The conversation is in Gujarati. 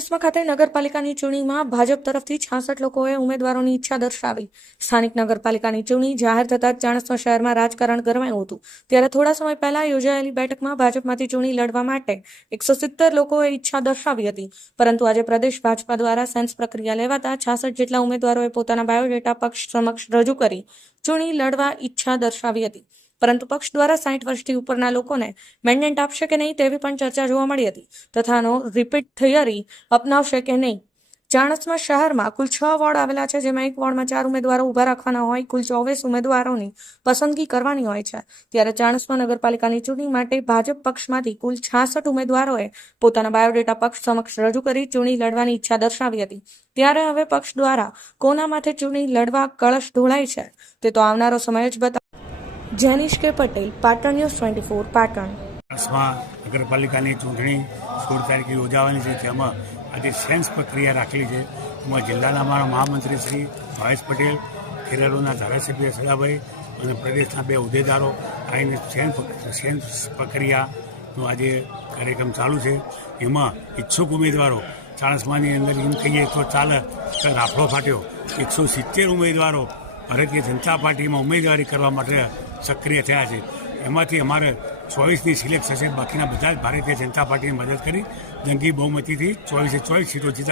ચાણસ્મા ખાતે નગરપાલિકાની ચૂંટણીમાં ભાજપ તરફથી 66 લોકોએ ઉમેદવારોની ઈચ્છા દર્શાવી. સ્થાનિક નગરપાલિકાની ચૂંટણી જાહેર થતાં જ ચાણસ્મા શહેરમાં રાજકારણ ગરમાયું હતું. ત્યારે થોડા સમય પહેલા યોજાયેલી બેઠકમાં ભાજપમાંથી ચૂંટણી લડવા માટે 170 લોકોએ ઈચ્છા દર્શાવી હતી. પરંતુ આજે પ્રદેશ ભાજપા દ્વારા સેન્સ પ્રક્રિયા લેવાતા 66 જેટલા ઉમેદવારોએ પોતાના બાયોડેટા પક્ષ સમક્ષ રજૂ કરી ચૂંટણી લડવા ઈચ્છા દર્શાવી હતી. પરંતુ પક્ષ દ્વારા 60 વર્ષથી ઉપરના લોકોને મેન્ડેટ આપશે કે નહીં તેવી પણ ચર્ચા જોવા મળી હતી. તથાનો રિપીટ થિયરી અપનાવશે કે નહીં. ચાણસ્મા શહેરમાં કુલ 6 વોર્ડ આવેલા છે, જેમાં એક વોર્ડમાં 4 ઉમેદવારો ઊભા રાખવાના હોય. કુલ 24 ઉમેદવારોની પસંદગી કરવાની હોય છે. ત્યારે ચાણસ્મા નગરપાલિકાની ચૂંટણી માટે ભાજપ પક્ષમાંથી કુલ 66 ઉમેદવારોએ પોતાના બાયોડેટા પક્ષ સમક્ષ રજૂ કરી ચૂંટણી લડવાની ઈચ્છા દર્શાવી હતી. ત્યારે હવે પક્ષ દ્વારા કોના માથે ચૂંટણી લડવા કળશ ઢોળાય છે તે તો આવનારો સમય જ બતાવશે. જેનિશ કે પટેલ, પાટણ ન્યૂઝ 24, પાટણ. ચાણસ્મા નગરપાલિકાની ચૂંટણી 16 તારીખે યોજાવાની છે, જેમાં આજે સેન્સ પ્રક્રિયા રાખેલી છે. એમાં જિલ્લાના અમારા મહામંત્રી શ્રી ભાવેશ પટેલ, ખેરાલુના ધારાસભ્ય સદાભાઈ અને પ્રદેશના 2 હોદ્દેદારો આવીને સેન્સ પ્રક્રિયાનો આજે કાર્યક્રમ ચાલુ છે. એમાં ઈચ્છુક ઉમેદવારો ચાણસ્માની અંદર એમ કહીએ તો ચાલે કે રાફડો ફાટ્યો. 170 ઉમેદવારો ભારતીય જનતા પાર્ટીમાં ઉમેદવારી કરવા માટે સક્રિય થયા છે. એમાંથી અમારે 24ની સિલેક્ટ થશે. બાકીના બધા જ ભારતીય જનતા પાર્ટીની મદદ કરી જંગી બહુમતીથી 24 સીટો જીતા.